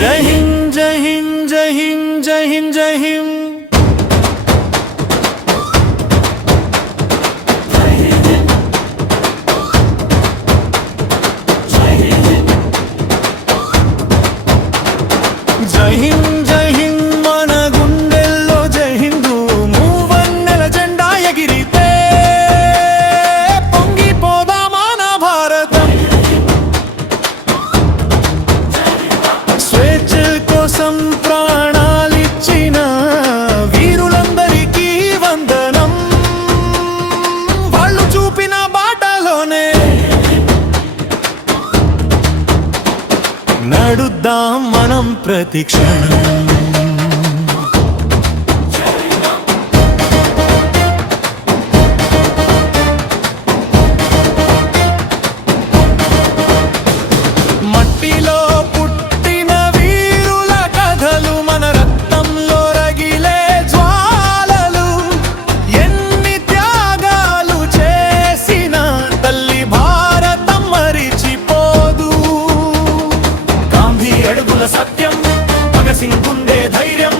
జై హింద్ జై హింద్ జై హింద్ జై హింద్ జై హింద్ జై హింద్ జై హింద్ మన గుండెల్లో జై హిందూ మూవన్నెల జెండా ఎగిరితే పొంగిపోదా మన భారతం. స్వేచ్ఛ కోసం ప్రాణాలిచ్చిన వీరులందరికీ వందనం. వాళ్ళు చూపిన బాటలోనే నడుద్దాం మనం ప్రతి క్షణం. మట్టిలో పుట్టిన వీరుల కథలు మన రక్తంలో రగిలే జ్వాలలు. ఎన్ని త్యాగాలు చేసిన తల్లి భారతం మరిచిపోదు. గాంధీ అడుగుల సత్యం, భగత్ సింగ్ గుండె ధైర్యం,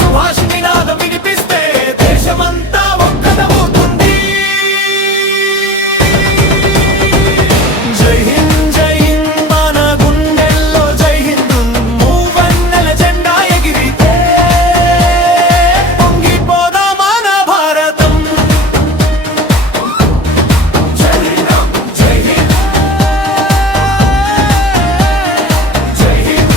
సుభాష్ నినాదం వినిపిస్తే దేశమంతా ఒక్కటవుతుంది. జై హింద్ జై హింద్ మన గుండెల్లో జై హిందూ మూవన్నెల జెండా ఎగిరితే పొంగిపోదా మన భారతం. జై హింద్ జై హింద్ జై హింద్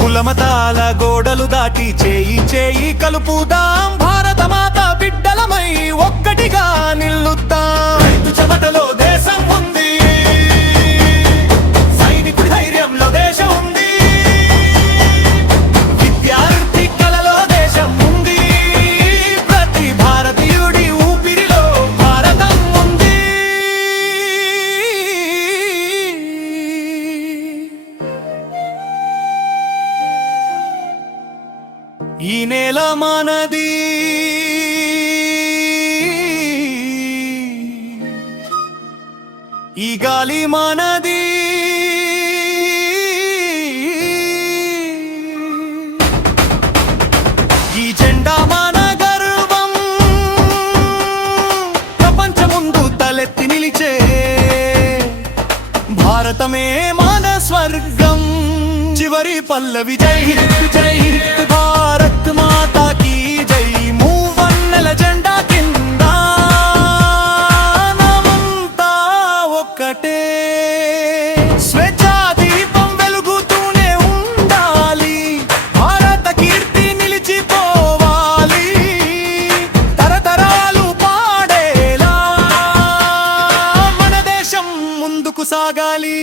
కులమతాల గోడలు దాటి చేయి చేయి కలుపుదాం. భారత మాత బిడ్డలమై ఒక్కటిగా నిల్లుద్దాం. రైతు చెమటలో దేశం ఉంది, సైనికుడి ధైర్యంలో దేశం ఉంది, విద్యార్థి కలలో దేశం ఉంది, ప్రతి భారతీయుడి ఊపిరిలో భారతం ఉంది. ఈ నేల మనది, ఈ గాలి మనది, ఈ జెండా మన గర్వం. ప్రపంచం ముందు తలెత్తి నిలిచే భారతమే మన స్వర్గం. చివరి పల్లవి జై హింద్ జై హింద్ భారత్ మాతా కీ జై. మూవన్నెల జెండా కింద మనమంతా ఒక్కటే. స్వేచ్ఛా దీపం వెలుగుతూనే ఉండాలి, భారత కీర్తి నిలిచిపోవాలి, తరతరాలు పాడేలా మన దేశం ముందుకు సాగాలి.